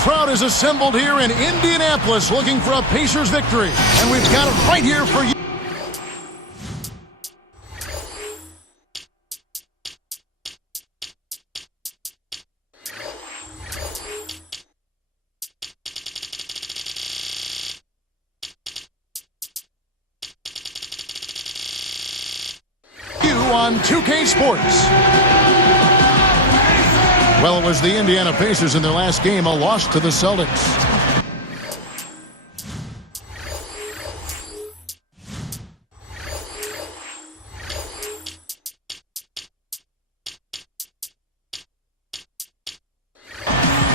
crowd is assembled here in Indianapolis looking for a Pacers victory. And we've got it right here for you. On 2K Sports. Well, it was the Indiana Pacers in their last game, a loss to the Celtics.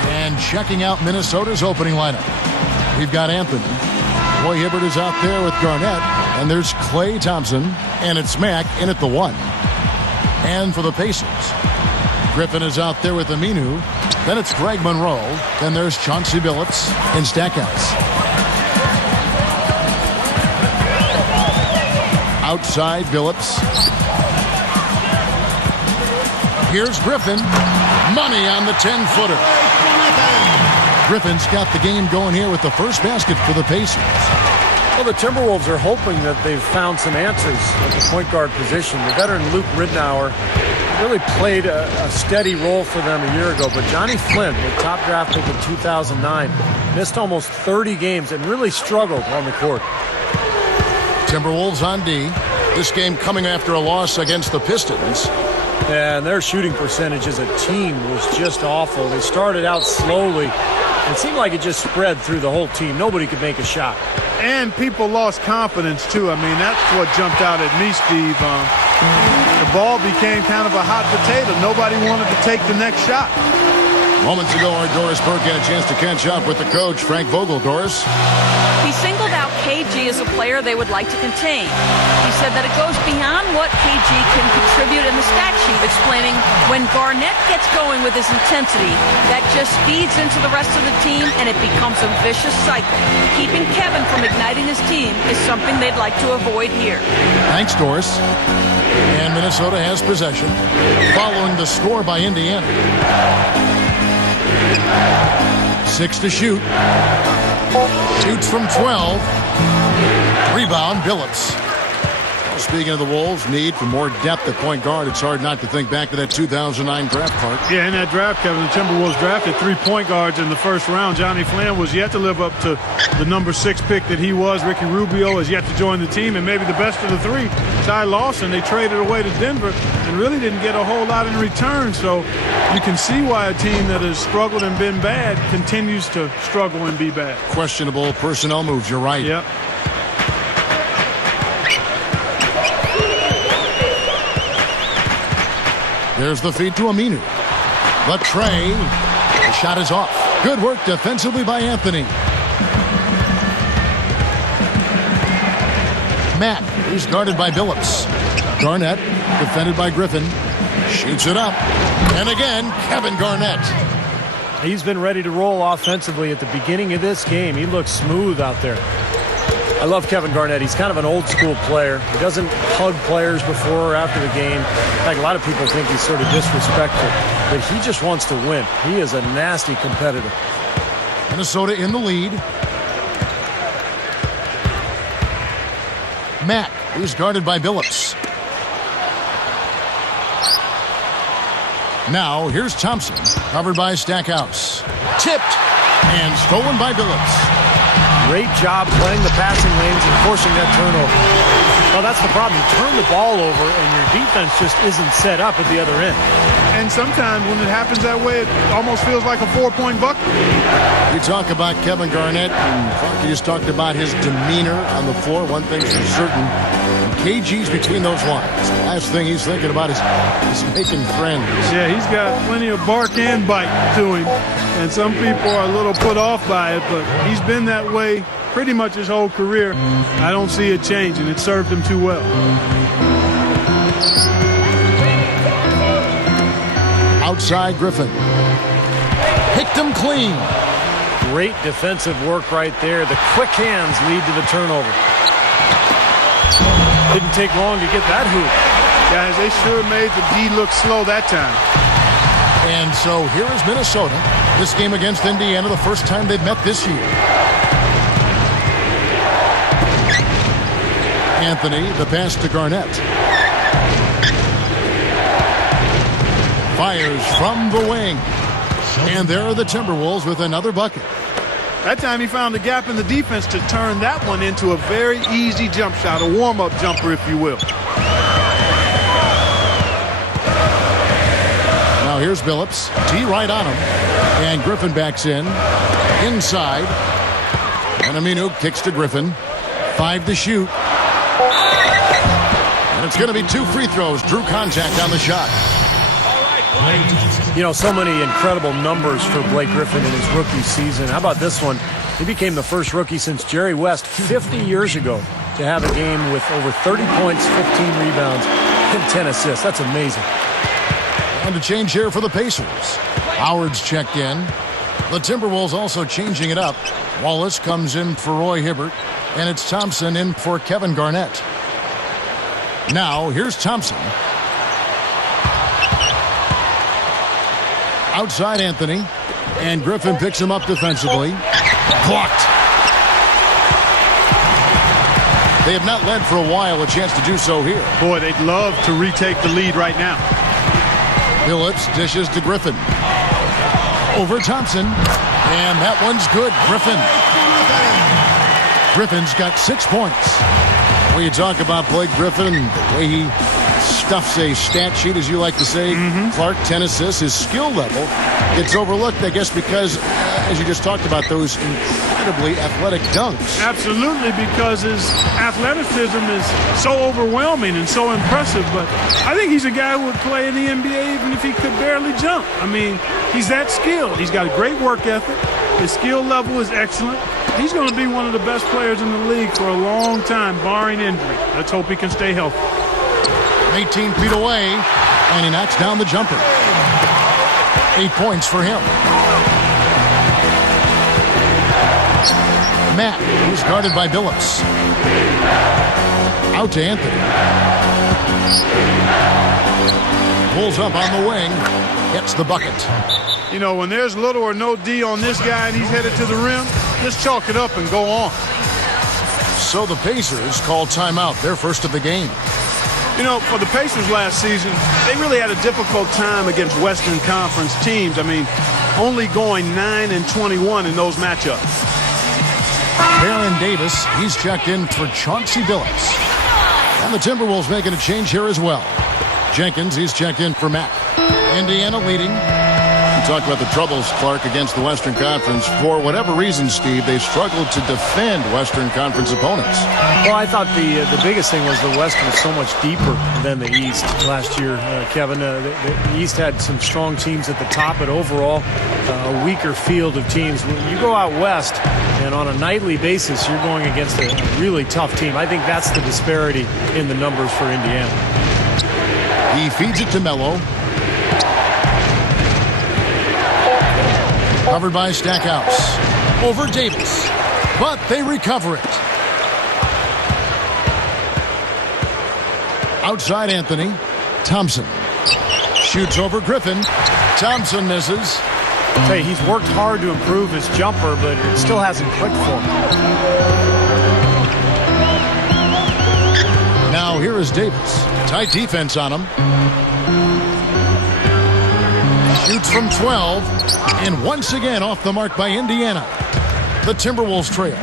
And checking out Minnesota's opening lineup. We've got Anthony. Roy Hibbert is out there with Garnett. And there's Klay Thompson. And it's Mack in at the 1. And for the Pacers, Griffin is out there with Aminu. Then it's Greg Monroe. Then there's Chauncey Billups in Stackhouse. Outside Billups. Here's Griffin. Money on the 10-footer. Griffin's got the game going here with the first basket for the Pacers. Well, the Timberwolves are hoping that they've found some answers at the point guard position. The veteran Luke Ridnour really played a steady role for them a year ago, but Johnny Flynn, the top draft pick in 2009, missed almost 30 games and really struggled on the court. Timberwolves on D. This game coming after a loss against the Pistons. And their shooting percentage as a team was just awful. They started out slowly. It seemed like it just spread through the whole team. Nobody could make a shot. And people lost confidence, too. I mean, that's what jumped out at me, Steve. The ball became kind of a hot potato. Nobody wanted to take the next shot. Moments ago, our Doris Burke had a chance to catch up with the coach, Frank Vogel. Doris? He singled out KG as a player they would like to contain. He said that it goes beyond what KG can contribute in the stat sheet, explaining when Garnett gets going with his intensity, that just feeds into the rest of the team and it becomes a vicious cycle. Keeping Kevin from igniting his team is something they'd like to avoid here. Thanks, Doris. And Minnesota has possession, following the score by Indiana. 6 to shoot. Shoots from 12. Rebound, Billups. Speaking of the Wolves' need for more depth at point guard, it's hard not to think back to that 2009 draft part. Yeah, in that draft, Kevin, the Timberwolves drafted 3 point guards in the first round. Johnny Flynn was yet to live up to the number 6 pick that he was. Ricky Rubio has yet to join the team, and maybe the best of the 3, Ty Lawson, they traded away to Denver and really didn't get a whole lot in return. So you can see why a team that has struggled and been bad continues to struggle and be bad. Questionable personnel moves, you're right. Yep. There's the feed to Aminu. But Trey, the shot is off. Good work defensively by Anthony. Matt, he's guarded by Billups. Garnett, defended by Griffin. Shoots it up. And again, Kevin Garnett. He's been ready to roll offensively at the beginning of this game. He looks smooth out there. I love Kevin Garnett. He's kind of an old school player. He doesn't hug players before or after the game. In fact, a lot of people think he's sort of disrespectful, but he just wants to win. He is a nasty competitor. Minnesota in the lead. Mack, who's guarded by Billups. Now, here's Thompson, covered by Stackhouse. Tipped and stolen by Billups. Great job playing the passing lanes and forcing that turnover. Well, that's the problem. You turn the ball over and your defense just isn't set up at the other end. And sometimes when it happens that way, it almost feels like a 4-point bucket. You talk about Kevin Garnett, and Frankie just talked about his demeanor on the floor. One thing's for certain, KG's between those lines. The last thing he's thinking about is making friends. Yeah, he's got plenty of bark and bite to him. And some people are a little put off by it, but he's been that way pretty much his whole career. I don't see it changing. It served him too well. Outside Griffin. Picked him clean. Great defensive work right there. The quick hands lead to the turnover. Didn't take long to get that hoop. Guys, they sure made the D look slow that time. And so here is Minnesota. This game against Indiana, the first time they've met this year. Anthony, the pass to Garnett. Fires from the wing. And there are the Timberwolves with another bucket. That time he found a gap in the defense to turn that one into a very easy jump shot, a warm-up jumper, if you will. Now here's Billups. T right on him. And Griffin backs in. Inside. And Aminu kicks to Griffin. 5 to shoot. And it's going to be 2 free throws. Drew contact on the shot. You know, so many incredible numbers for Blake Griffin in his rookie season. How about this one? He became the first rookie since Jerry West 50 years ago to have a game with over 30 points, 15 rebounds, and 10 assists. That's amazing. And a change here for the Pacers. Howard's checked in. The Timberwolves also changing it up. Wallace comes in for Roy Hibbert, and it's Thompson in for Kevin Garnett. Now, here's Thompson. Outside Anthony, and Griffin picks him up defensively. Blocked. They have not led for a while, a chance to do so here. Boy, they'd love to retake the lead right now. Phillips dishes to Griffin. Over Thompson, and that one's good. Griffin's got 6 points. When you talk about Blake Griffin, the way he stuffs a stat sheet, as you like to say, Clark, 10 assists, his skill level gets overlooked, I guess, because, as you just talked about, those incredibly athletic dunks. Absolutely, because his athleticism is so overwhelming and so impressive. But I think he's a guy who would play in the NBA even if he could barely jump. I mean, he's that skilled. He's got a great work ethic. His skill level is excellent. He's going to be one of the best players in the league for a long time, barring injury. Let's hope he can stay healthy. 18 feet away, and he knocks down the jumper. 8 points for him. Matt, who's guarded by Billups. Out to Anthony. Pulls up on the wing. Gets the bucket. You know, when there's little or no D on this guy and he's headed to the rim, just chalk it up and go on. So the Pacers call timeout, their first of the game. You know, for the Pacers last season, they really had a difficult time against Western Conference teams. I mean, only going 9-21 in those matchups. Baron Davis, he's checked in for Chauncey Billups. And the Timberwolves making a change here as well. Jenkins, he's checked in for Matt. Indiana leading. We talked about the troubles, Clark, against the Western Conference. For whatever reason, Steve, they struggled to defend Western Conference opponents. Well, I thought the biggest thing was the West was so much deeper than the East last year, Kevin. The East had some strong teams at the top, but overall a weaker field of teams. When you go out West, and on a nightly basis, you're going against a really tough team. I think that's the disparity in the numbers for Indiana. He feeds it to Melo. Covered by Stackhouse. Over Davis. But they recover it. Outside Anthony. Thompson. Shoots over Griffin. Thompson misses. Hey, he's worked hard to improve his jumper, but it still hasn't clicked for him. Now here is Davis. Tight defense on him. Shoots from 12, and once again off the mark by Indiana. The Timberwolves trail.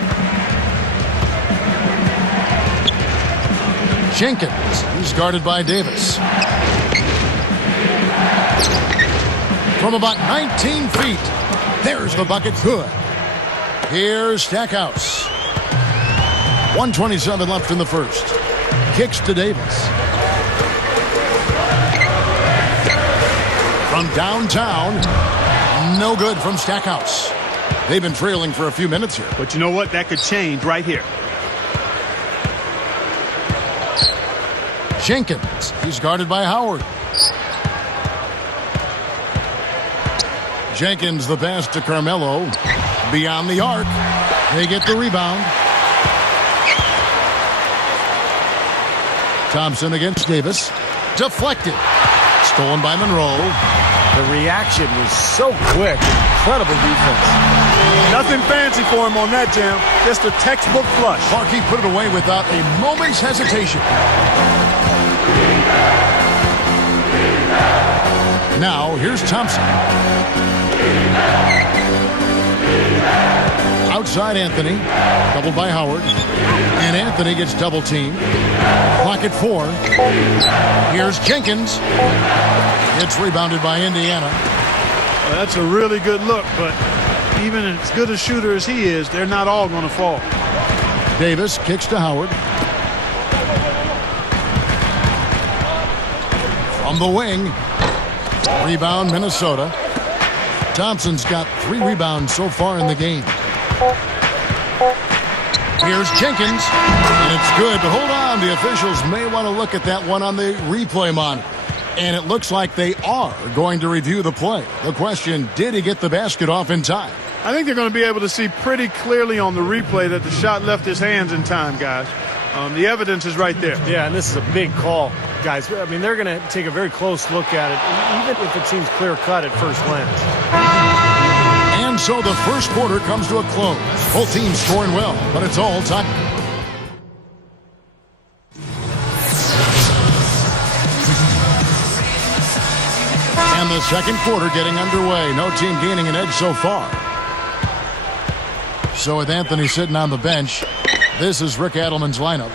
Jenkins, he's guarded by Davis. From about 19 feet, there's the bucket. Good. Here's Stackhouse. 1:27 left in the first. Kicks to Davis. From downtown, no good from Stackhouse. They've been trailing for a few minutes here. But you know what? That could change right here. Jenkins, he's guarded by Howard. Jenkins, the pass to Carmelo. Beyond the arc. They get the rebound. Thompson against Davis. Deflected. Stolen by Monroe. The reaction was so quick. Incredible defense. Nothing fancy for him on that jam. Just a textbook flush. Clarkey put it away without a moment's hesitation. Now, here's Thompson. Outside Anthony. Doubled by Howard. And Anthony gets double teamed. Clock at 4. Here's Jenkins. It's rebounded by Indiana. Well, that's a really good look, but even as good a shooter as he is, they're not all going to fall. Davis kicks to Howard. From the wing. Rebound, Minnesota. Thompson's got 3 rebounds so far in the game. Here's Jenkins, and it's good, but hold on. The officials may want to look at that one on the replay monitor. And it looks like they are going to review the play. The question, did he get the basket off in time? I think they're going to be able to see pretty clearly on the replay that the shot left his hands in time, guys. The evidence is right there. Yeah, and this is a big call, guys. I mean, they're going to take a very close look at it, even if it seems clear-cut at first glance. And so the first quarter comes to a close. Both teams scoring well, but it's all time. And the second quarter getting underway. No team gaining an edge so far. So with Anthony sitting on the bench, this is Rick Adelman's lineup.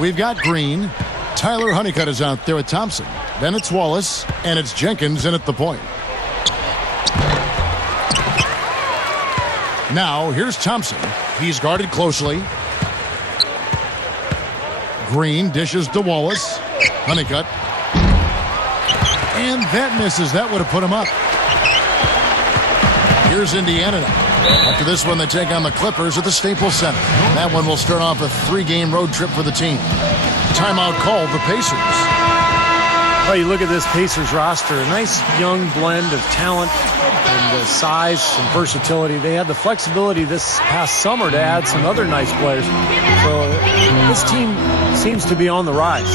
We've got Green. Tyler Honeycutt is out there with Thompson. Then it's Wallace, and it's Jenkins in at the point. Now, here's Thompson. He's guarded closely. Green dishes to Wallace. Honeycutt. And that misses. That would have put him up. Here's Indiana now. After this one, they take on the Clippers at the Staples Center. That one will start off a 3-game road trip for the team. Timeout called the Pacers. Well, you look at this Pacers roster, a nice young blend of talent and size and versatility. They had the flexibility this past summer to add some other nice players. So this team seems to be on the rise.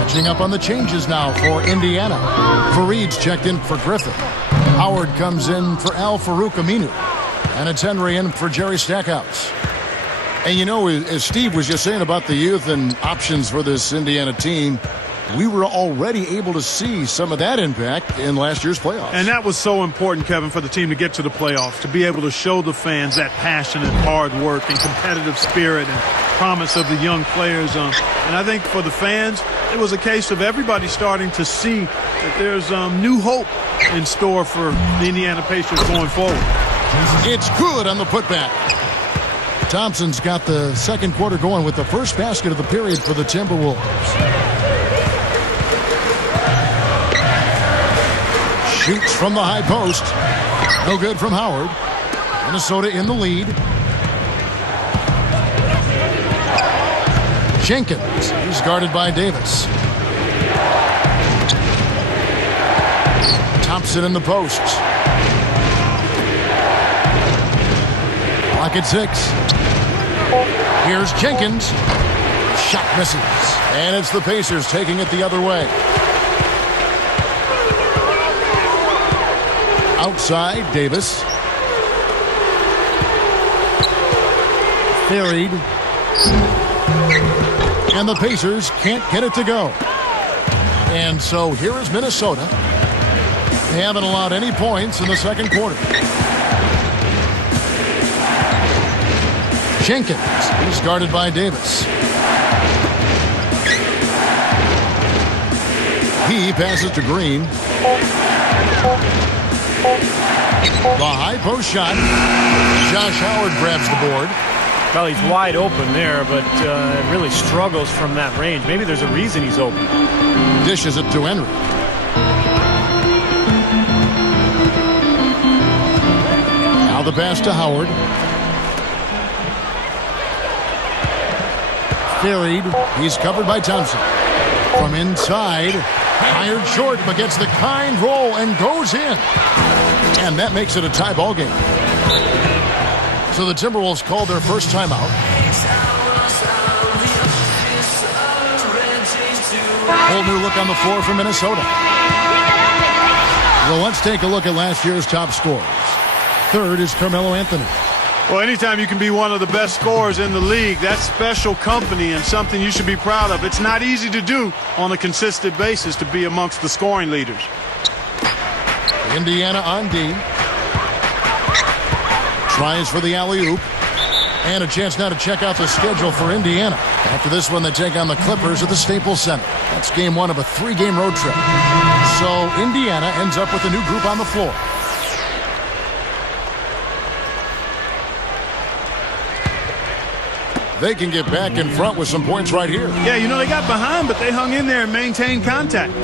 Catching up on the changes now for Indiana. Fareed's checked in for Griffin. Howard comes in for Al Farouk Aminu. And it's Henry in for Jerry Stackhouse. And you know, as Steve was just saying about the youth and options for this Indiana team, we were already able to see some of that impact in last year's playoffs. And that was so important, Kevin, for the team to get to the playoffs, to be able to show the fans that passion and hard work and competitive spirit and promise of the young players. And I think for the fans, it was a case of everybody starting to see that there's new hope in store for the Indiana Pacers going forward. It's good on the putback. Thompson's got the second quarter going with the first basket of the period for the Timberwolves. Shoots from the high post. No good from Howard. Minnesota in the lead. Jenkins. He's guarded by Davis. Thompson in the post. Clock at 6. Here's Jenkins. Shot misses. And it's the Pacers taking it the other way. Outside, Davis. Fareed. And the Pacers can't get it to go. And so here is Minnesota. They haven't allowed any points in the second quarter. Jenkins. He's guarded by Davis. He passes to Green. The high post shot. Josh Howard grabs the board. Well, he's wide open there, but really struggles from that range. Maybe there's a reason he's open. Dishes it to Henry. Now the pass to Howard. Fareed. He's covered by Thompson. From inside. Fired short, but gets the kind roll and goes in. And that makes it a tie ball game. So the Timberwolves called their first timeout. Whole new look on the floor for Minnesota. Well, let's take a look at last year's top scorers. Third is Carmelo Anthony. Well, anytime you can be one of the best scorers in the league, that's special company and something you should be proud of. It's not easy to do on a consistent basis to be amongst the scoring leaders. Indiana on D. Tries for the alley-oop. And a chance now to check out the schedule for Indiana. After this one, they take on the Clippers at the Staples Center. That's game one of a 3-game road trip. So Indiana ends up with a new group on the floor. They can get back in front with some points right here. Yeah, you know, they got behind, but they hung in there and maintained contact.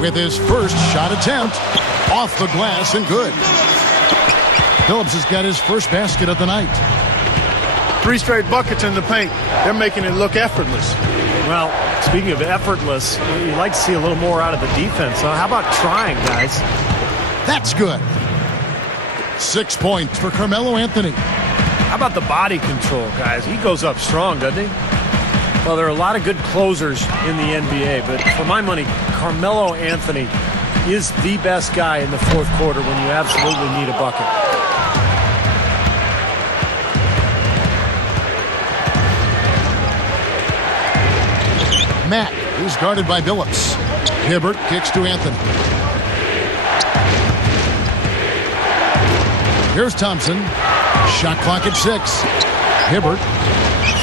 With his first shot attempt, off the glass and good. Phillips has got his first basket of the night. 3 straight buckets in the paint. They're making it look effortless. Well, speaking of effortless, you'd like to see a little more out of the defense. So how about trying, guys? That's good. 6 points for Carmelo Anthony. How about the body control, guys? He goes up strong, doesn't he? Well, there are a lot of good closers in the NBA, but for my money, Carmelo Anthony is the best guy in the fourth quarter when you absolutely need a bucket. Mack, who's guarded by Billups. Hibbert kicks to Anthony. Here's Thompson. Shot clock at 6. Hibbert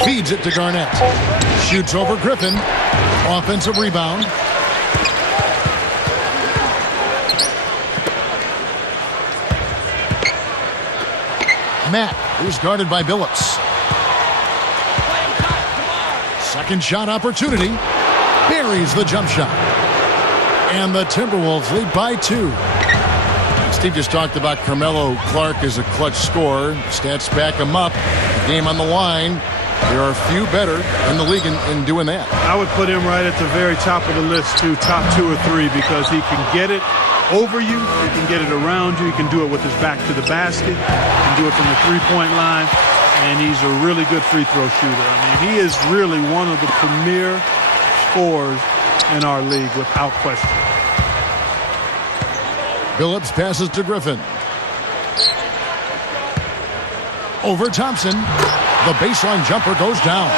feeds it to Garnett. Shoots over Griffin. Offensive rebound. Mack, who's guarded by Billups. Second shot opportunity. Buries the jump shot. And the Timberwolves lead by 2. Steve just talked about Carmelo Clark as a clutch scorer. Stats back him up. Game on the line. There are few better in the league in doing that. I would put him right at the very top of the list, too, top 2 or 3, because he can get it over you, he can get it around you, he can do it with his back to the basket, he can do it from the three-point line, and he's a really good free throw shooter. I mean, he is really one of the premier scorers in our league, without question. Billups passes to Griffin. Over Thompson. The baseline jumper goes down.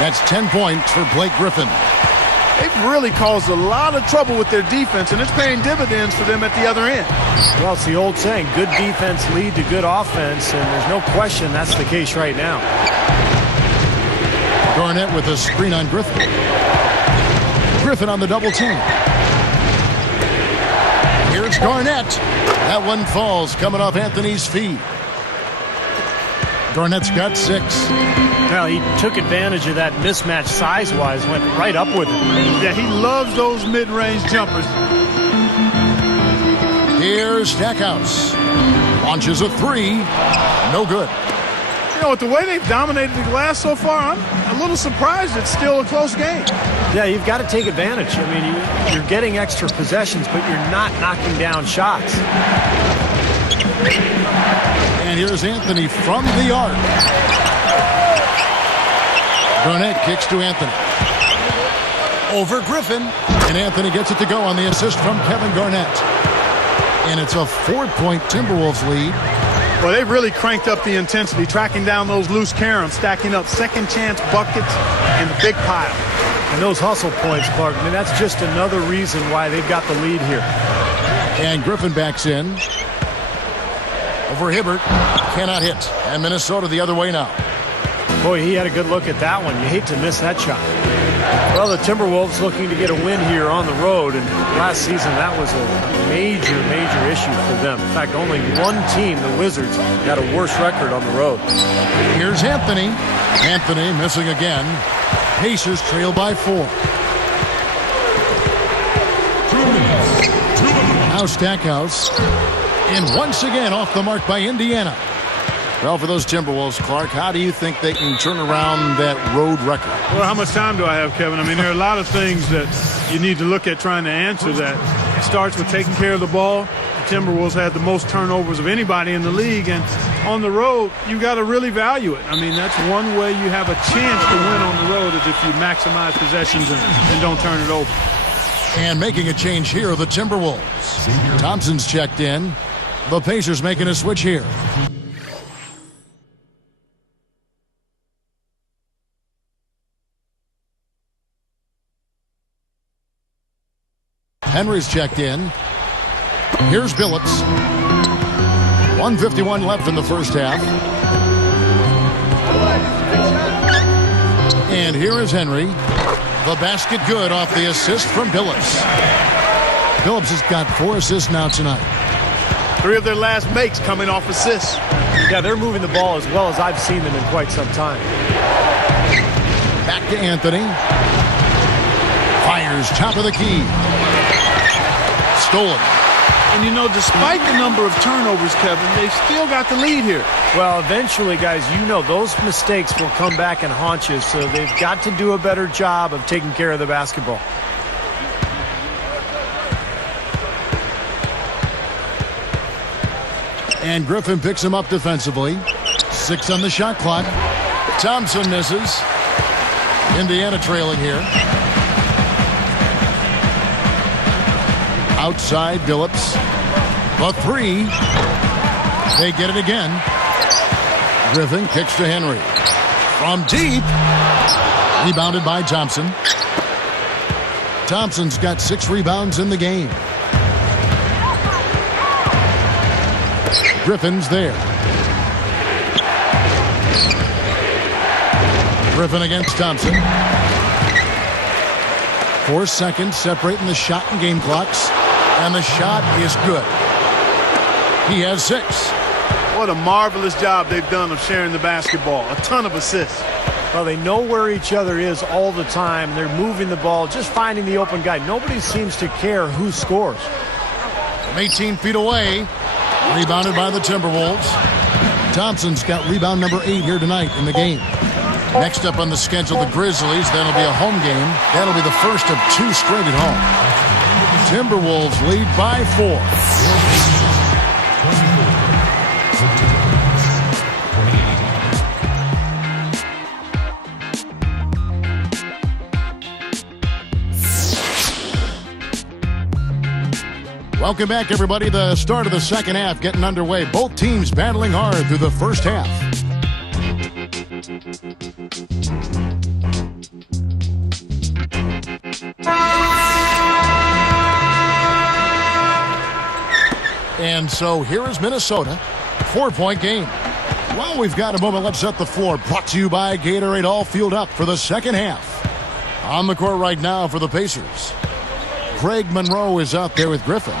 That's 10 points for Blake Griffin. They've really caused a lot of trouble with their defense, and it's paying dividends for them at the other end. Well, it's the old saying, good defense lead to good offense, and there's no question that's the case right now. Garnett with a screen on Griffin. Griffin on the double team. Here's Garnett. That one falls, coming off Anthony's feet. Garnett's got 6. Well, he took advantage of that mismatch size-wise, went right up with it. Yeah, he loves those mid-range jumpers. Here's Stackhouse. Launches a 3. No good. You know, with the way they've dominated the glass so far, I'm a little surprised it's still a close game. Yeah, you've got to take advantage. I mean, you're getting extra possessions, but you're not knocking down shots. And here's Anthony from the arc. Garnett kicks to Anthony. Over Griffin. And Anthony gets it to go on the assist from Kevin Garnett. And it's a 4-point Timberwolves lead. Well, they've really cranked up the intensity, tracking down those loose caroms, stacking up second chance buckets in the big pile. And those hustle points, Clark, I mean, that's just another reason why they've got the lead here. And Griffin backs in. Over Hibbert. Cannot hit. And Minnesota the other way now. Boy, he had a good look at that one. You hate to miss that shot. Well, the Timberwolves looking to get a win here on the road, and last season that was a major issue for them. In fact, only one team, the Wizards, got a worse record on the road. Here's Anthony. Anthony missing again. Pacers trail by 4. Now Stackhouse. And once again off the mark by Indiana. Well, for those Timberwolves, Clark, how do you think they can turn around that road record? Well, how much time do I have, Kevin? I mean, there are a lot of things that you need to look at trying to answer that. It starts with taking care of the ball. The Timberwolves had the most turnovers of anybody in the league, and on the road, you got to really value it. I mean, that's one way you have a chance to win on the road is if you maximize possessions and don't turn it over. And making a change here, the Timberwolves. Thompson's checked in. The Pacers making a switch here. Henry's checked in. Here's Billups. 1:51 left in the first half. And here is Henry. The basket good off the assist from Billups. Billups has got 4 assists now tonight. 3 of their last makes coming off assists. Yeah, they're moving the ball as well as I've seen them in quite some time. Back to Anthony. Fires top of the key. Stolen. And, you know, despite the number of turnovers, Kevin, they've still got the lead here. Well, eventually, guys, you know those mistakes will come back and haunt you, so they've got to do a better job of taking care of the basketball. And Griffin picks him up defensively. 6 on the shot clock. Thompson misses. Indiana trailing here. Outside Billups. The 3. They get it again. Griffin kicks to Henry. From deep. Rebounded by Thompson. Thompson's got 6 rebounds in the game. Griffin's there. Griffin against Thompson. 4 seconds separating the shot and game clocks. And the shot is good. He has 6. What a marvelous job they've done of sharing the basketball. A ton of assists. Well, they know where each other is all the time. They're moving the ball, just finding the open guy. Nobody seems to care who scores. From 18 feet away. Rebounded by the Timberwolves. Thompson's got rebound number 8 here tonight in the game. Next up on the schedule, the Grizzlies. That'll be a home game. That'll be the first of 2 straight at home. Timberwolves lead by 4. Welcome back, everybody. The start of the second half getting underway. Both teams battling hard through the first half. And so here is Minnesota. 4-point game. Well, we've got a moment. Let's set the floor. Brought to you by Gatorade. All fueled up for the second half. On the court right now for the Pacers. Craig Monroe is out there with Griffin.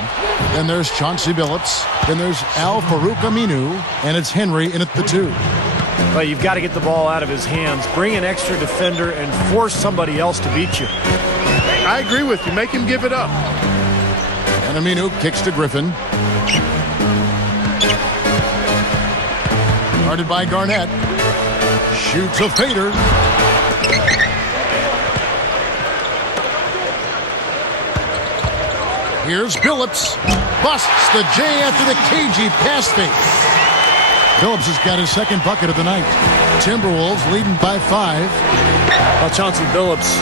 Then there's Chauncey Billups. Then there's Al Farouk Aminu. And it's Henry in at the 2. But you've got to get the ball out of his hands. Bring an extra defender and force somebody else to beat you. I agree with you. Make him give it up. And Aminu kicks to Griffin. Guarded by Garnett. Shoots a fader. Here's Billups. Busts the J after the cagey pass fake. Billups has got his second bucket of the night. Timberwolves leading by 5. Well, Chauncey Billups,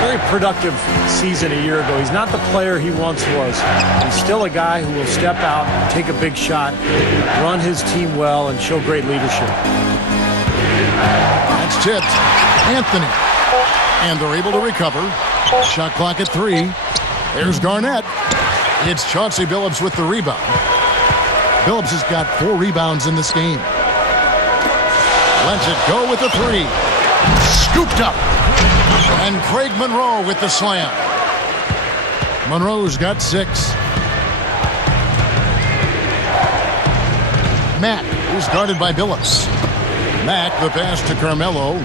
very productive season a year ago. He's not the player he once was. He's still a guy who will step out, take a big shot, run his team well, and show great leadership. That's tipped. Anthony. And they're able to recover. Shot clock at 3. There's Garnett. It's Chauncey Billups with the rebound. Billups has got 4 rebounds in this game. Lets it go with the 3. Scooped up. And Craig Monroe with the slam. Monroe's got 6. Mack, who's guarded by Billups. Mack, the pass to Carmelo.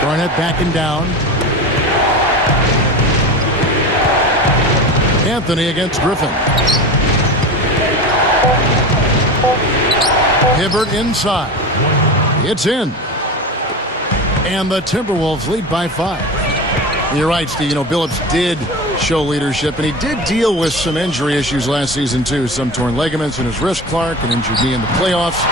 Garnett backing down. Anthony against Griffin. Hibbert inside. It's in. And the Timberwolves lead by 5. You're right, Steve. You know, Billups did show leadership, and he did deal with some injury issues last season, too. Some torn ligaments in his wrist, Clark, and injured knee in the playoffs.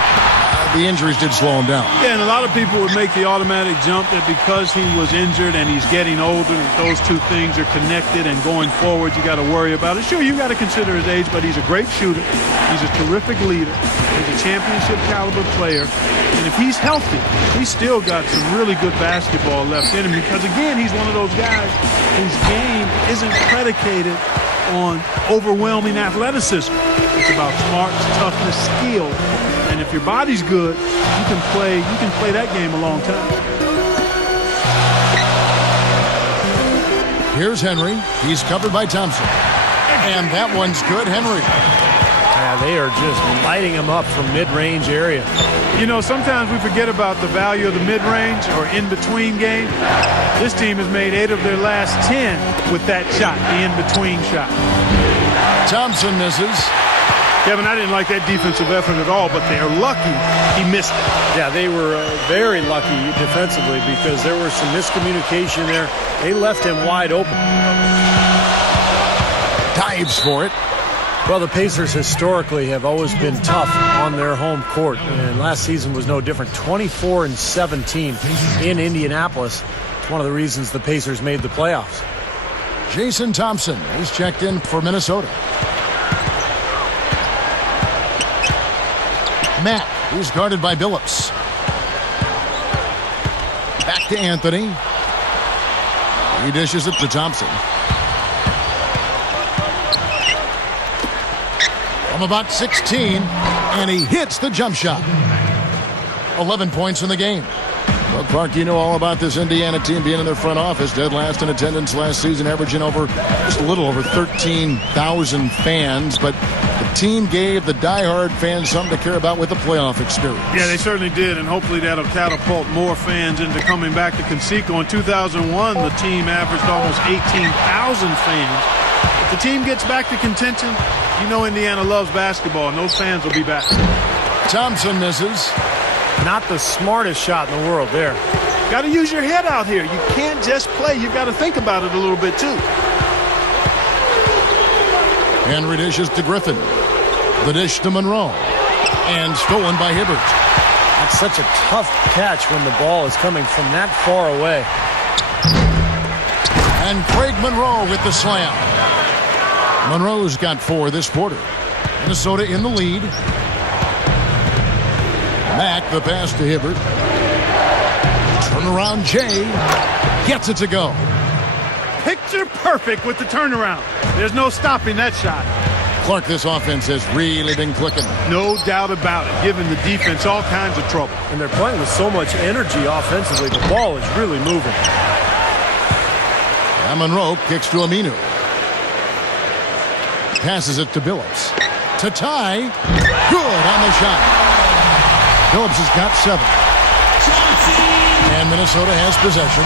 the injuries did slow him down. Yeah, and a lot of people would make the automatic jump that because he was injured and he's getting older, that those two things are connected, and going forward, you got to worry about it. Sure, you got to consider his age, but he's a great shooter. He's a terrific leader. He's a championship caliber player. And if he's healthy, he's still got some really good basketball left in him, because, again, he's one of those guys whose game isn't predicated on overwhelming athleticism. It's about smarts, toughness, skill. And if your body's good, you can play that game a long time. Here's Henry. He's covered by Thompson. And that one's good, Henry. Yeah, they are just lighting him up from mid-range area. You know, sometimes we forget about the value of the mid-range or in-between game. This team has made 8 of their last 10 with that shot, the in-between shot. Thompson misses. Kevin, I didn't like that defensive effort at all, but they're lucky he missed it. Yeah, they were very lucky defensively because there was some miscommunication there. They left him wide open. Dives for it. Well, the Pacers historically have always been tough on their home court, and last season was no different. 24-17 in Indianapolis. It's one of the reasons the Pacers made the playoffs. Jason Thompson is checked in for Minnesota. Matt, who's guarded by Billups. Back to Anthony. He dishes it to Thompson. From about 16, and he hits the jump shot. 11 points in the game. Well, Clark, you know all about this Indiana team being in their front office. Dead last in attendance last season, averaging just a little over 13,000 fans. But the team gave the diehard fans something to care about with the playoff experience. Yeah, they certainly did, and hopefully that'll catapult more fans into coming back to Conseco. In 2001, the team averaged almost 18,000 fans. If the team gets back to contention, you know Indiana loves basketball, and those fans will be back. Thompson misses. Not the smartest shot in the world there. Got to use your head out here. You can't just play. You've got to think about it a little bit, too. Henry dishes to Griffin. The dish to Monroe. And stolen by Hibbert. That's such a tough catch when the ball is coming from that far away. And Craig Monroe with the slam. Monroe's got 4 this quarter. Minnesota in the lead. Mack, the pass to Hibbert. Turnaround Jay gets it to go. Picture perfect with the turnaround. There's no stopping that shot. Clark, this offense has really been clicking. No doubt about it, giving the defense all kinds of trouble. And they're playing with so much energy offensively. The ball is really moving. And Monroe kicks to Aminu. Passes it to Billups. To Ty. Good on the shot. Billups has got 7. And Minnesota has possession.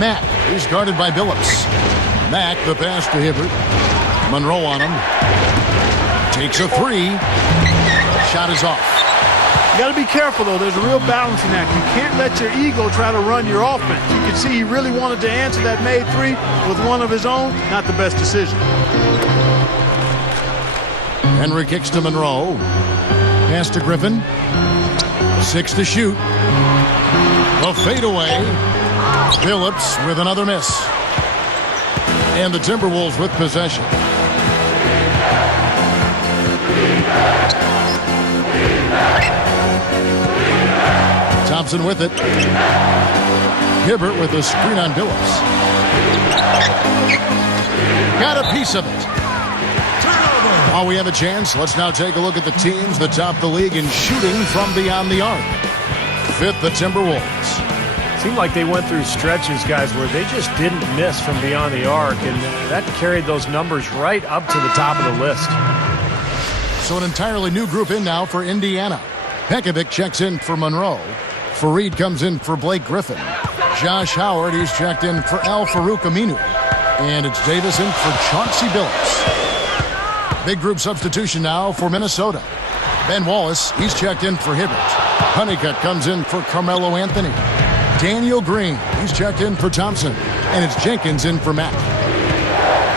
Mack is guarded by Billups. Mack, the pass to Hibbert. Monroe on him. Takes a 3. Shot is off. You got to be careful, though. There's a real balancing act. You can't let your ego try to run your offense. You can see he really wanted to answer that made 3 with one of his own. Not the best decision. Henry kicks to Monroe. Pass to Griffin. 6 to shoot. A fadeaway. Billups with another miss. And the Timberwolves with possession. Thompson with it. Hibbert with a screen on Billups. Got a piece of it. While we have a chance, let's now take a look at the teams that top the league in shooting from beyond the arc. 5th, the Timberwolves. Seemed like they went through stretches, guys, where they just didn't miss from beyond the arc, and that carried those numbers right up to the top of the list. So an entirely new group in now for Indiana. Pekovic checks in for Monroe. Fareed comes in for Blake Griffin. Josh Howard, he's checked in for Al Farouk Aminu. And it's Davis in for Chauncey Billups. Big group substitution now for Minnesota. Ben Wallace, he's checked in for Hibbert. Honeycutt comes in for Carmelo Anthony. Daniel Green. He's checked in for Thompson. And it's Jenkins in for Mack.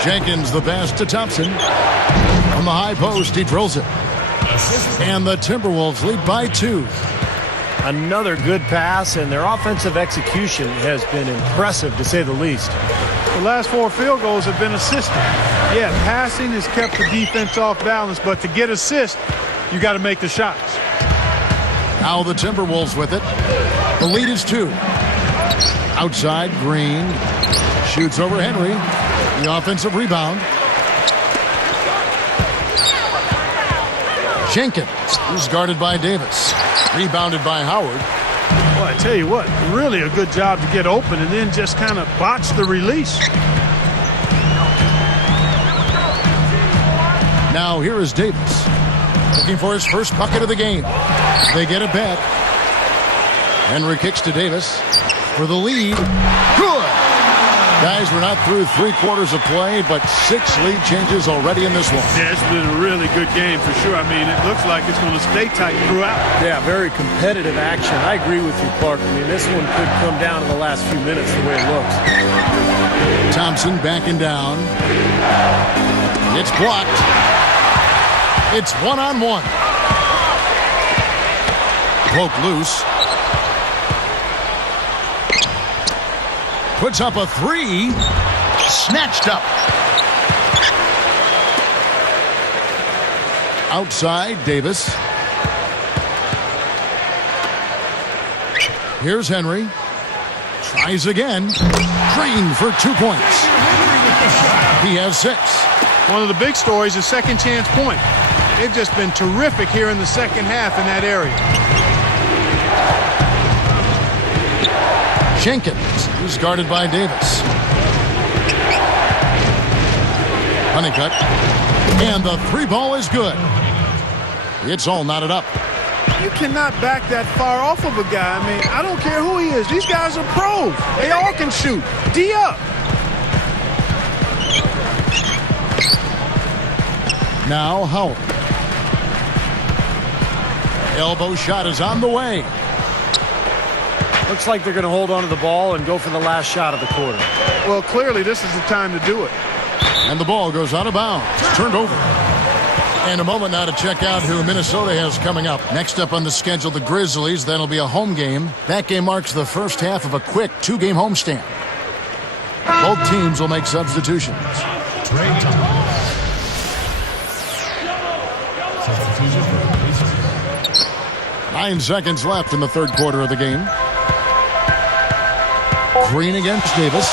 Jenkins the pass to Thompson. On the high post, he drills it. And the Timberwolves lead by 2. Another good pass, and their offensive execution has been impressive, to say the least. The last 4 field goals have been assisted. Yeah, passing has kept the defense off balance, but to get assists, you got to make the shots. Now the Timberwolves with it. The lead is 2. Outside, Green shoots over Henry. The offensive rebound. Jenkins is guarded by Davis. Rebounded by Howard. Well, I tell you what, really a good job to get open and then just kind of botch the release. Now here is Davis. Looking for his first bucket of the game. They get it back. Henry kicks to Davis for the lead. Good! Guys, we're not through 3 quarters of play, but 6 lead changes already in this one. Yeah, it's been a really good game for sure. I mean, it looks like it's going to stay tight throughout. Yeah, very competitive action. I agree with you, Clark. I mean, this one could come down to the last few minutes the way it looks. Thompson backing down. It's blocked. It's 1-on-1. Broke loose. Puts up a 3. Snatched up. Outside, Davis. Here's Henry. Tries again. Green for 2 points. He has 6. One of the big stories is second chance point. They've just been terrific here in the second half in that area. Jenkins, who's guarded by Davis. Honeycutt. And the 3 ball is good. It's all knotted up. You cannot back that far off of a guy. I mean, I don't care who he is. These guys are pros. They all can shoot. D up. Now Howard. Elbow shot is on the way. Looks like they're going to hold on to the ball and go for the last shot of the quarter. Well, clearly this is the time to do it. And the ball goes out of bounds. It's turned over. And a moment now to check out who Minnesota has coming up. Next up on the schedule, the Grizzlies. That'll be a home game. That game marks the first half of a quick 2-game homestand. Both teams will make substitutions. 9 seconds left in the 3rd quarter of the game. Green against Davis.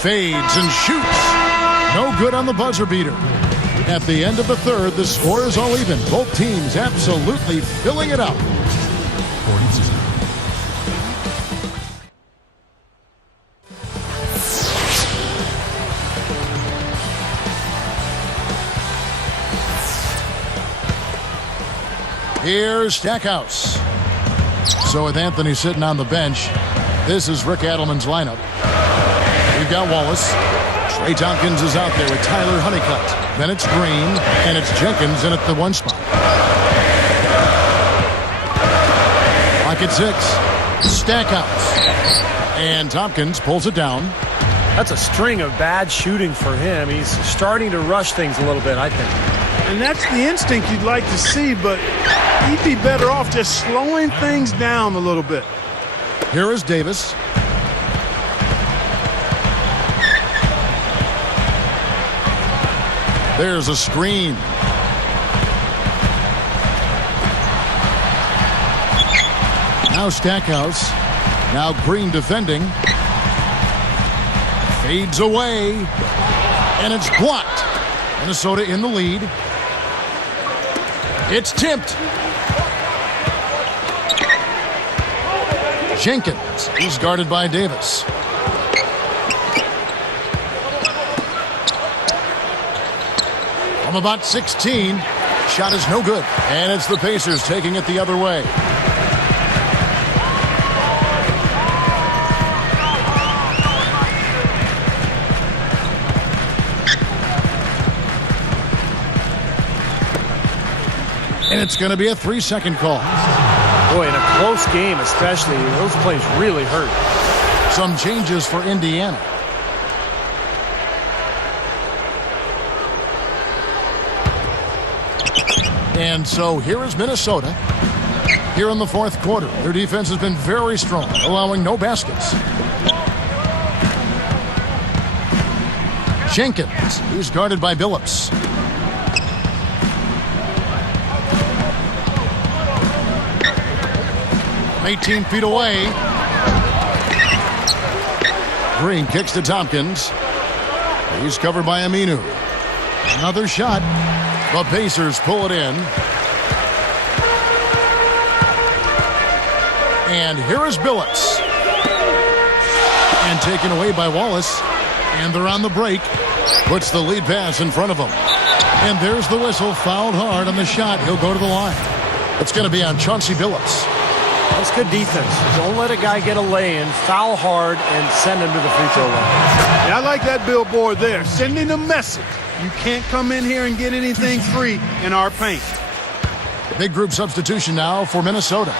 Fades and shoots. No good on the buzzer beater. At the end of the 3rd, the score is all even. Both teams absolutely filling it up. Here's Stackhouse. So with Anthony sitting on the bench, this is Rick Adelman's lineup. We've got Wallace. Trey Tompkins is out there with Tyler Honeycutt. Then it's Green, and it's Jenkins in at the 1 spot. Clock at 6. Stackhouse. And Tompkins pulls it down. That's a string of bad shooting for him. He's starting to rush things a little bit, I think. And that's the instinct you'd like to see, but he'd be better off just slowing things down a little bit. Here is Davis. There's a screen. Now Stackhouse. Now Green defending. Fades away. And it's blocked. Minnesota in the lead. It's tipped. Jenkins is guarded by Davis. From about 16, shot is no good. And it's the Pacers taking it the other way. And it's going to be a 3-second call. Boy, in a close game especially, those plays really hurt. Some changes for Indiana. And so here is Minnesota. Here in the fourth quarter, their defense has been very strong, allowing no baskets. Jenkins, who's guarded by Billups. From 18 feet away. Green kicks to Tompkins. He's covered by Aminu. Another shot. The Pacers pull it in. And here is Billups. And taken away by Wallace. And they're on the break. Puts the lead pass in front of him. And there's the whistle. Fouled hard on the shot. He'll go to the line. It's going to be on Chauncey Billups. That's good defense. Don't let a guy get a lay-in, foul hard, and send him to the free throw line. Yeah, I like that billboard there, sending a message. You can't come in here and get anything free in our paint. Big group substitution now for Minnesota.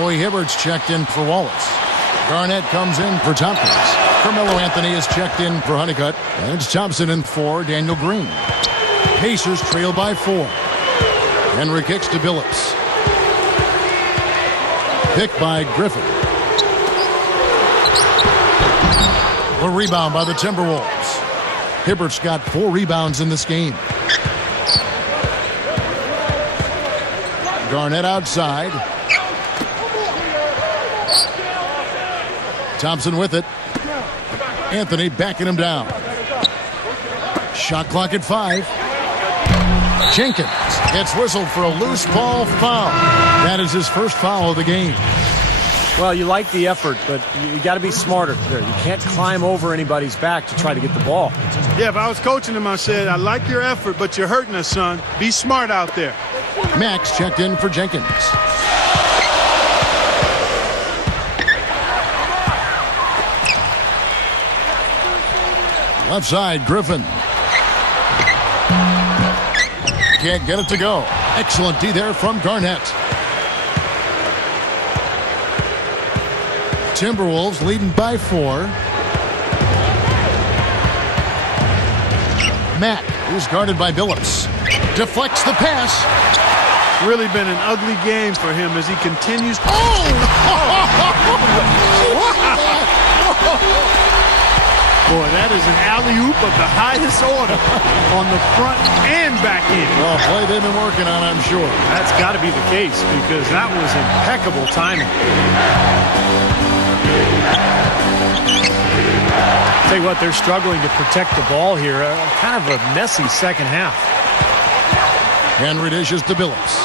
Roy Hibbert's checked in for Wallace. Garnett comes in for Tompkins. Carmelo Anthony is checked in for Honeycutt. And it's Thompson in for Daniel Green. Pacers trail by 4. Henry kicks to Billups. Picked by Griffin. The rebound by the Timberwolves. Hibbert's got 4 rebounds in this game. Garnett outside. Thompson with it. Anthony backing him down. Shot clock at 5. Jenkins gets whistled for a loose ball foul. That is his first foul of the game. Well, you like the effort, but you got to be smarter there. You can't climb over anybody's back to try to get the ball. Yeah, if I was coaching him, I said, I like your effort, but you're hurting us, son. Be smart out there. Max checked in for Jenkins. Left side, Griffin. Can't get it to go. Excellent D there from Garnett. Timberwolves leading by 4. Matt, who's guarded by Billups, deflects the pass. Really been an ugly game for him as he continues. Boy, that is an alley-oop of the highest order on the front and back end. Well, play they've been working on, I'm sure. That's got to be the case because that was impeccable timing. Tell you what, they're struggling to protect the ball here. Kind of a messy second half. Henry dishes to Billups.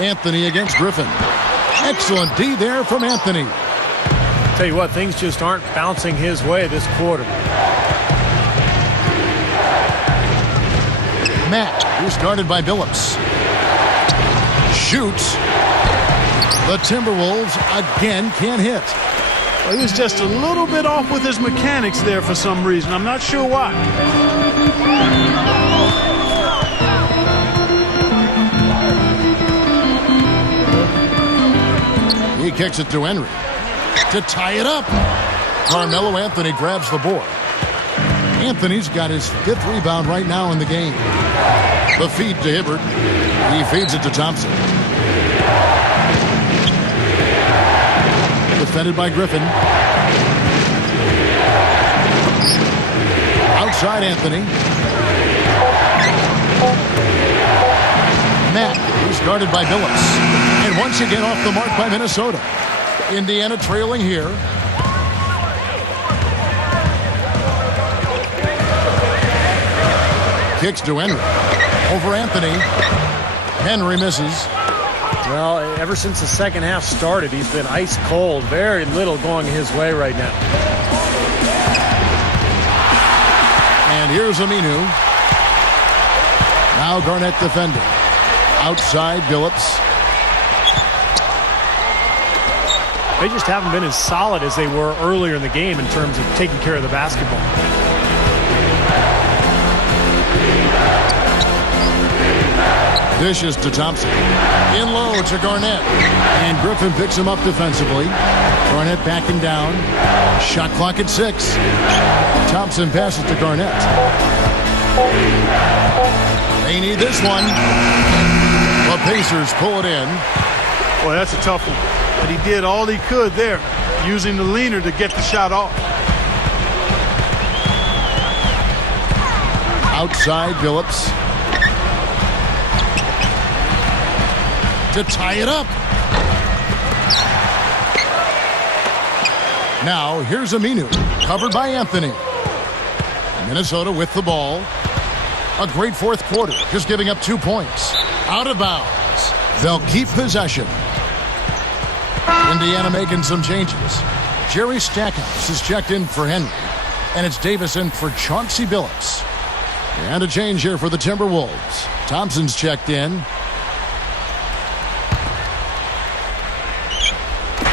Anthony against Griffin. Excellent D there from Anthony. Tell you what, things just aren't bouncing his way this quarter. Matt, who's guarded by Billups, shoots. The Timberwolves again can't hit. Well, he was just a little bit off with his mechanics there for some reason. I'm not sure why. He kicks it to Henry to tie it up. Carmelo Anthony grabs the board. Anthony's got his 5th rebound right now in the game. The feed to Hibbert. He feeds it to Thompson. Defended by Griffin. Outside Anthony. Matt, who's guarded by Billups. And once again off the mark by Minnesota. Indiana trailing here. Kicks to Henry. Over Anthony. Henry misses. Well, ever since the second half started, he's been ice cold. Very little going his way right now. And here's Aminu. Now Garnett defending. Outside Billups. They just haven't been as solid as they were earlier in the game in terms of taking care of the basketball. Dishes to Thompson. In low to Garnett. And Griffin picks him up defensively. Garnett backing down. Shot clock at 6. Thompson passes to Garnett. They need this one. The Pacers pull it in. Boy, that's a tough one. But he did all he could there, using the leaner to get the shot off. Outside Billups. To tie it up. Now, here's Aminu. Covered by Anthony. Minnesota with the ball. A great fourth quarter. Just giving up 2 points. Out of bounds. They'll keep possession. Indiana making some changes. Jerry Stackhouse is checked in for Henry. And it's Davis in for Chauncey Billups. And a change here for the Timberwolves. Thompson's checked in.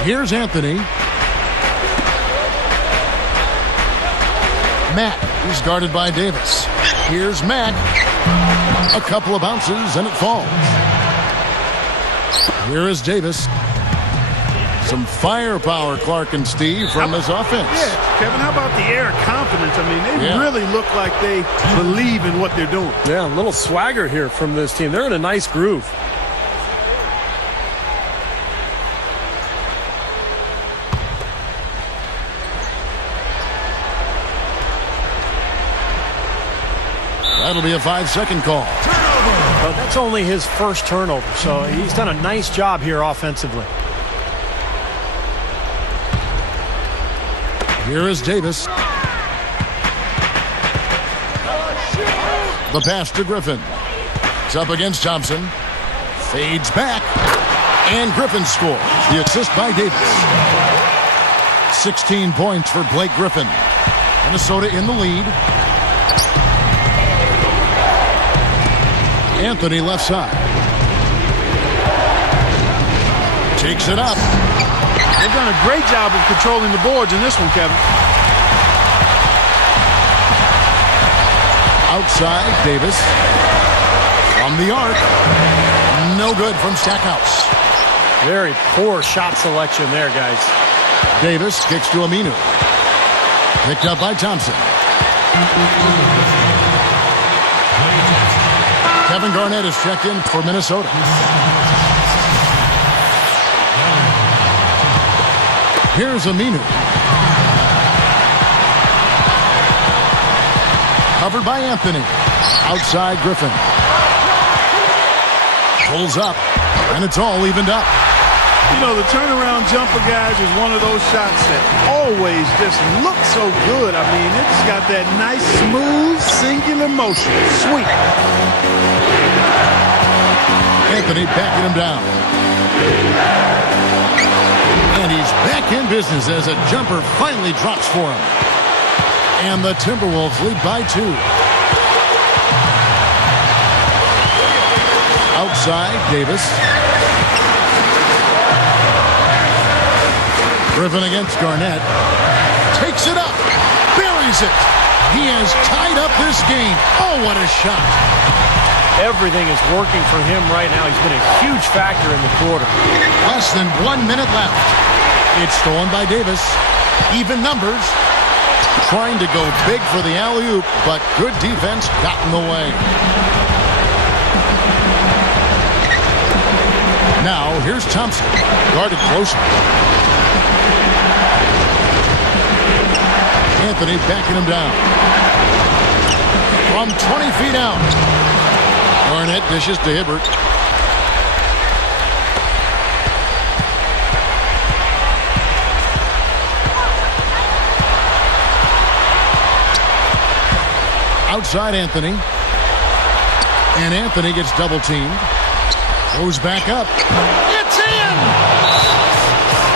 Here's Anthony. Matt is guarded by Davis. Here's Matt. A couple of bounces and it falls. Here is Davis. Some firepower, Clark and Steve, from this offense. Yeah, Kevin, how about the air of confidence? I mean, they really look like they believe in what they're doing. Yeah, a little swagger here from this team. They're in a nice groove. That'll be a 5-second call. But that's only his first turnover, so he's done a nice job here offensively. Here is Davis. The pass to Griffin. It's up against Thompson. Fades back. And Griffin scores. The assist by Davis. 16 points for Blake Griffin. Minnesota in the lead. Anthony left side. Takes it up. They've done a great job of controlling the boards in this one, Kevin. Outside, Davis. From the arc. No good from Stackhouse. Very poor shot selection there, guys. Davis kicks to Aminu. Picked up by Thompson. Kevin Garnett is checked in for Minnesota. Here's Aminu. Covered by Anthony. Outside Griffin. Pulls up, and it's all evened up. You know, the turnaround jumper, guys, is one of those shots that always just look so good. I mean, it's got that nice, smooth, singular motion. Sweet. Anthony backing him down. And he's back in business as a jumper finally drops for him. And the Timberwolves lead by 2. Outside, Davis. Griffin against Garnett. Takes it up. Buries it. He has tied up this game. Oh, what a shot. Everything is working for him right now. He's been a huge factor in the quarter. Less than 1 minute left. It's stolen by Davis. Even numbers. Trying to go big for the alley-oop, but good defense got in the way. Now, here's Thompson. Guarded closely. Anthony backing him down. From 20 feet out. Garnett dishes to Hibbert. Outside Anthony. And Anthony gets double teamed. Goes back up. It's in!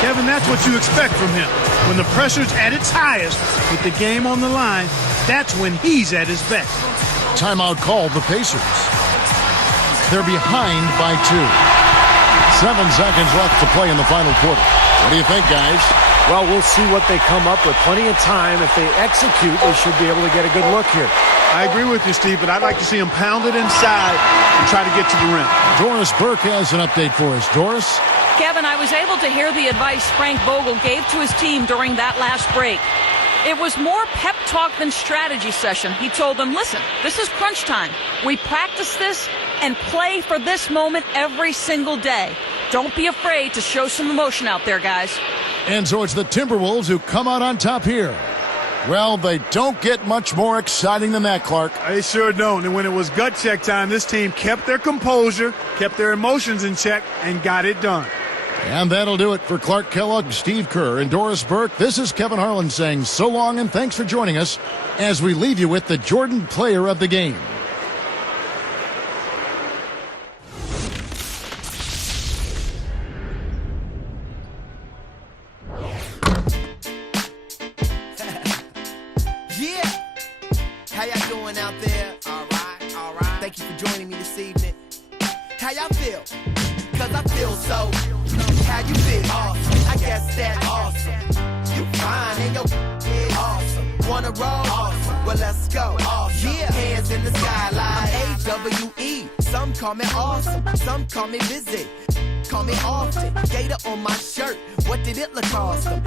Kevin, that's what you expect from him. When the pressure's at its highest, with the game on the line, that's when he's at his best. Timeout called the Pacers. They're behind by 2. 7 seconds left to play in the final quarter. What do you think, guys? Well, we'll see what they come up with. Plenty of time. If they execute, they should be able to get a good look here. I agree with you, Steve, but I'd like to see him pound it inside and try to get to the rim. Doris Burke has an update for us. Doris? Kevin, I was able to hear the advice Frank Vogel gave to his team during that last break. It was more pep talk than strategy session. He told them, listen, this is crunch time. We practice this and play for this moment every single day. Don't be afraid to show some emotion out there, guys. And so it's the Timberwolves who come out on top here. Well, they don't get much more exciting than that, Clark. They sure don't. And when it was gut check time, this team kept their composure, kept their emotions in check, and got it done. And that'll do it for Clark Kellogg, Steve Kerr, and Doris Burke. This is Kevin Harlan saying so long and thanks for joining us as we leave you with the Jordan Player of the Game. How y'all doing out there? All right. Thank you for joining me this evening. How y'all feel? Cause I feel so. How you feel? Awesome. I guess that's awesome. You fine and your is awesome. Wanna roll? Awesome. Well, let's go. Awesome. Yeah. Hands in the skyline. AWE. Some call me awesome. Some call me busy. Call me often. Gator on my shirt. What did it look awesome?